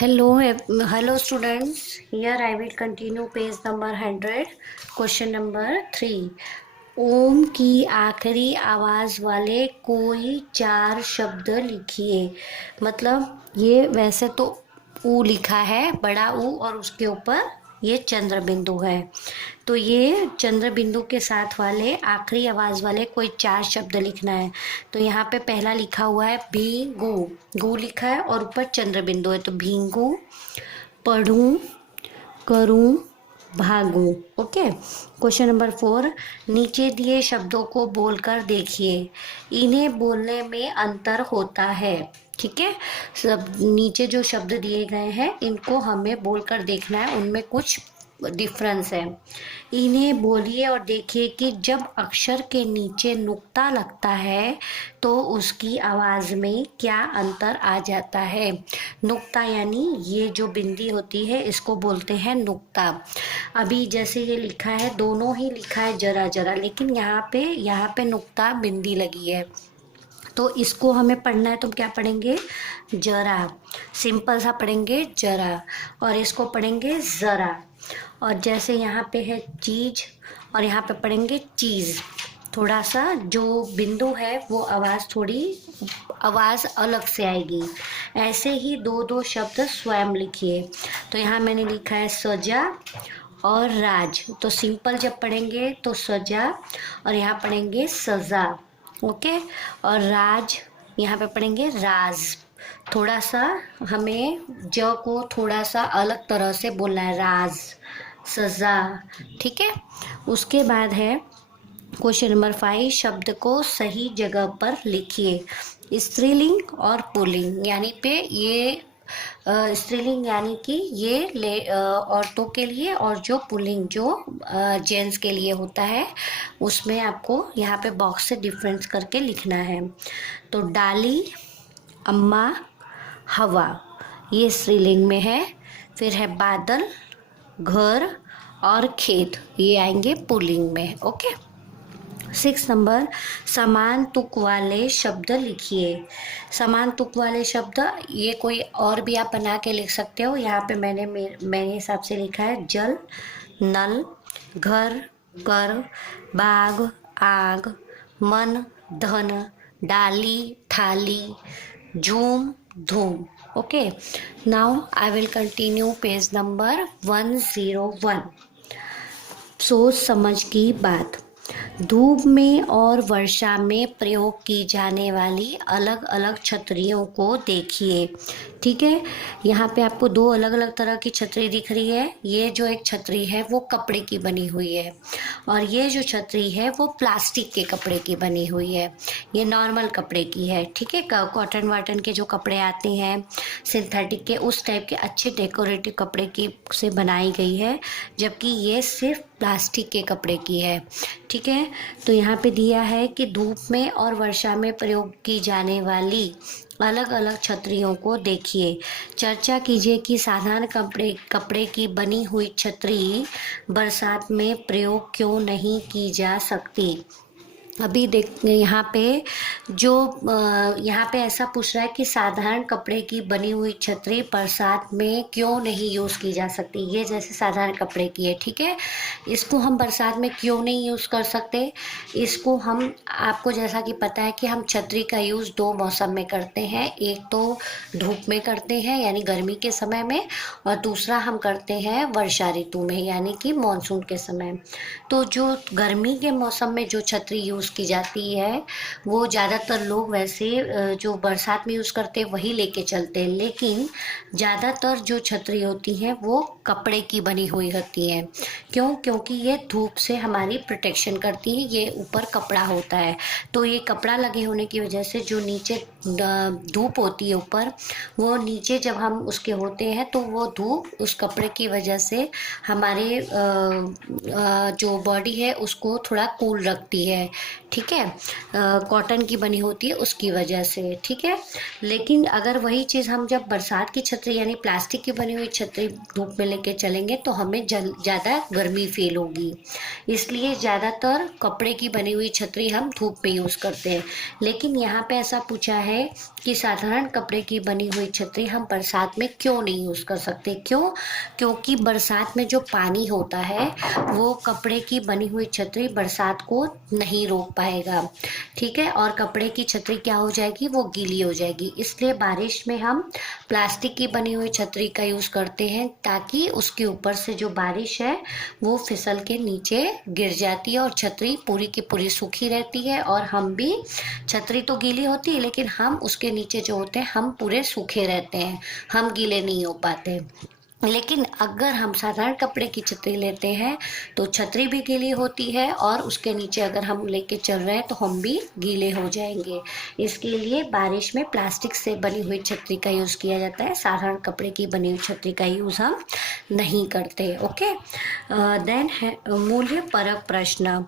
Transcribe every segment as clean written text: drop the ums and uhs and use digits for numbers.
Hello students. Here I will continue page number 100. Question number 3. ओम की आखिरी आवाज वाले कोई 4 शब्द लिखिए। मतलब ये वैसे तो ऊ लिखा है, बड़ा ऊ, और उसके ऊपर ये चंद्र बिंदु है। तो ये चंद्र बिंदु के साथ वाले आखिरी आवाज वाले कोई 4 शब्द लिखना है। तो यहाँ पे पहला लिखा हुआ है भीगू। गू लिखा है और ऊपर चंद्र बिंदु है, तो भीगू, पढ़ूं, करूं, भागूं। ओके। Question number 4। नीचे दिए शब्दों को बोलकर देखिए, इन्हें बोलने में अंतर होता है। ठीक है, सब नीचे जो शब्द दिए गए हैं इनको हमें बोलकर देखना है, उनमें कुछ डिफरेंस है। इन्हें बोलिए और देखिए कि जब अक्षर के नीचे नुक्ता लगता है तो उसकी आवाज में क्या अंतर आ जाता है। नुक्ता यानी ये जो बिंदी होती है इसको बोलते हैं नुक्ता। अभी जैसे ये लिखा है, दोनों ही लिखा है जरा जरा, लेकिन यहाँ पे नुक्ता बिंदी लगी है, तो इसको हमें पढ़ना है। तो क्या पढ़ेंगे? जरा। सिंपल सा पढ़ेंगे जरा, और इसको पढ़ेंगे जरा। और जैसे यहाँ पे है चीज, और यहाँ पे पढ़ेंगे चीज। थोड़ा सा जो बिंदु है वो आवाज अलग से आएगी। ऐसे ही दो दो शब्द स्वयं लिखिए। तो यहाँ मैंने लिखा है सजा और राज। तो सिंपल जब पढ़ेंगे तो सजा, और यहाँ पढ़ेंगे सजा। ओके। और राज यहाँ पे पढ़ेंगे राज। थोड़ा सा हमें ज को थोड़ा सा अलग तरह से बोलना है, राज, सजा। ठीक है। उसके बाद है क्वेश्चन नंबर 5। शब्द को सही जगह पर लिखिए। स्त्रीलिंग और पुल्लिंग यानी पे ये स्त्रीलिंग यानी कि ये औरतों के लिए, और जो पुल्लिंग जो जेंट्स के लिए होता है, उसमें आपको यहाँ पे बॉक्स से डिफरेंस करके लिखना है। तो डाली, अम्मा, हवा, ये स्त्रीलिंग में है। फिर है बादल, घर और खेत, ये आएंगे पुल्लिंग में। ओके। 6 नंबर। समान तुक वाले शब्द लिखिए। समान तुक वाले शब्द ये कोई और भी आप बना के लिख सकते हो। यहाँ पे मेरे हिसाब से लिखा है जल, नल, घर, कर, बाग, आग, मन, धन, डाली, थाली, झूम, धूम। Okay. Now I will continue page number 101। सोच समझ की बात। धूप में और वर्षा में प्रयोग की जाने वाली अलग अलग छतरियों को देखिए। ठीक है, यहाँ पे आपको 2 अलग अलग तरह की छतरी दिख रही है। ये जो एक छतरी है वो कपड़े की बनी हुई है, और ये जो छतरी है वो प्लास्टिक के कपड़े की बनी हुई है। ये नॉर्मल कपड़े की है। ठीक है, कॉटन वाटन के जो कपड़े आते हैं सिंथेटिक के, उस टाइप के अच्छे डेकोरेटिव कपड़े की से बनाई गई है, जबकि ये सिर्फ प्लास्टिक के कपड़े की है। ठीक है। तो यहाँ पे दिया है कि धूप में और वर्षा में प्रयोग की जाने वाली अलग अलग छतरियों को देखिए। चर्चा कीजिए कि साधारण कपड़े की बनी हुई छतरी बरसात में प्रयोग क्यों नहीं की जा सकती। अभी देख यहाँ पे यहाँ पे ऐसा पूछ रहा है कि साधारण कपड़े की बनी हुई छतरी बरसात में क्यों नहीं यूज़ की जा सकती। ये जैसे साधारण कपड़े की है, ठीक है, इसको हम बरसात में क्यों नहीं यूज़ कर सकते। इसको हम, आपको जैसा कि पता है कि हम छतरी का यूज़ 2 मौसम में करते हैं। एक तो धूप में करते हैं यानी गर्मी के समय में, और दूसरा हम करते हैं वर्षा ऋतु में यानी कि मानसून के समय। तो जो गर्मी के मौसम में जो छतरी यूज़ की जाती है वो ज़्यादातर लोग वैसे जो बरसात में यूज़ करते हैं वही लेके चलते हैं, लेकिन ज़्यादातर जो छतरी होती हैं वो कपड़े की बनी हुई होती हैं। क्यों? क्योंकि ये धूप से हमारी प्रोटेक्शन करती है। ये ऊपर कपड़ा होता है, तो ये कपड़ा लगे होने की वजह से जो नीचे धूप होती है ऊपर, वो नीचे जब हम उसके होते हैं तो वो धूप उस कपड़े की वजह से हमारे जो बॉडी है उसको थोड़ा कूल रखती है। ठीक है, कॉटन की बनी होती है उसकी वजह से, ठीक है। लेकिन अगर वही चीज़ हम जब बरसात की छतरी यानी प्लास्टिक की बनी हुई छतरी धूप में लेके चलेंगे तो हमें ज़्यादा गर्मी फील होगी, इसलिए ज़्यादातर कपड़े की बनी हुई छतरी हम धूप में यूज़ करते हैं। लेकिन यहाँ पे ऐसा पूछा है कि साधारण कपड़े की बनी हुई छतरी हम बरसात में क्यों नहीं यूज़ कर सकते, क्यों? क्योंकि बरसात में जो पानी होता है वो कपड़े की बनी हुई छतरी बरसात को नहीं रोक पाएगा, ठीक है, और कपड़े की छतरी क्या हो जाएगी, वो गीली हो जाएगी। इसलिए बारिश में हम प्लास्टिक की बनी हुई छतरी का यूज़ करते हैं ताकि उसके ऊपर से जो बारिश है वो फिसल के नीचे गिर जाती है और छतरी पूरी की पूरी सूखी रहती है, और हम भी, छतरी तो गीली होती है लेकिन हम उसके नीचे जो होते हैं हम पूरे सूखे रहते हैं, हम गीले नहीं हो पाते। लेकिन अगर हम साधारण कपड़े की छतरी लेते हैं तो छतरी भी गीली होती है और उसके नीचे अगर हम लेके चल रहे हैं तो हम भी गीले हो जाएंगे। इसके लिए बारिश में प्लास्टिक से बनी हुई छतरी का यूज़ किया जाता है, साधारण कपड़े की बनी हुई छतरी का यूज़ हम नहीं करते। ओके, देन है मूल्य परक प्रश्न।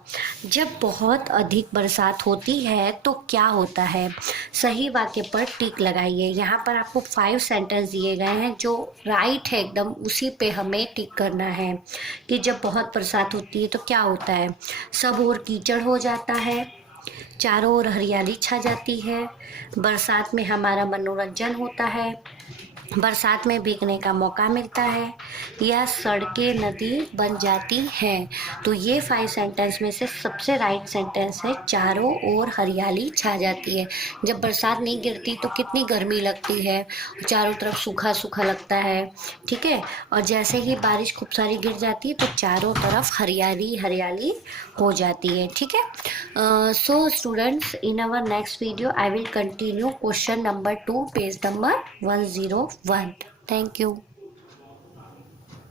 जब बहुत अधिक बरसात होती है तो क्या होता है? सही वाक्य पर टिक लगाइए। यहाँ पर आपको 5 सेंटेंस दिए गए हैं, जो राइट है एकदम उसी पे हमें टिक करना है कि जब बहुत बरसात होती है तो क्या होता है। सब ओर कीचड़ हो जाता है, चारों ओर हरियाली छा जाती है, बरसात में हमारा मनोरंजन होता है, बरसात में भीगने का मौका मिलता है, या सड़कें नदी बन जाती हैं। तो ये 5 सेंटेंस में से सबसे राइट सेंटेंस है चारों ओर हरियाली छा जाती है। जब बरसात नहीं गिरती तो कितनी गर्मी लगती है, चारों तरफ सूखा सूखा लगता है, ठीक है, और जैसे ही बारिश खूब सारी गिर जाती है तो चारों तरफ हरियाली हरियाली हो जाती है, ठीक है। So students, in our next video I will continue question number 2 page number 101. Thank you.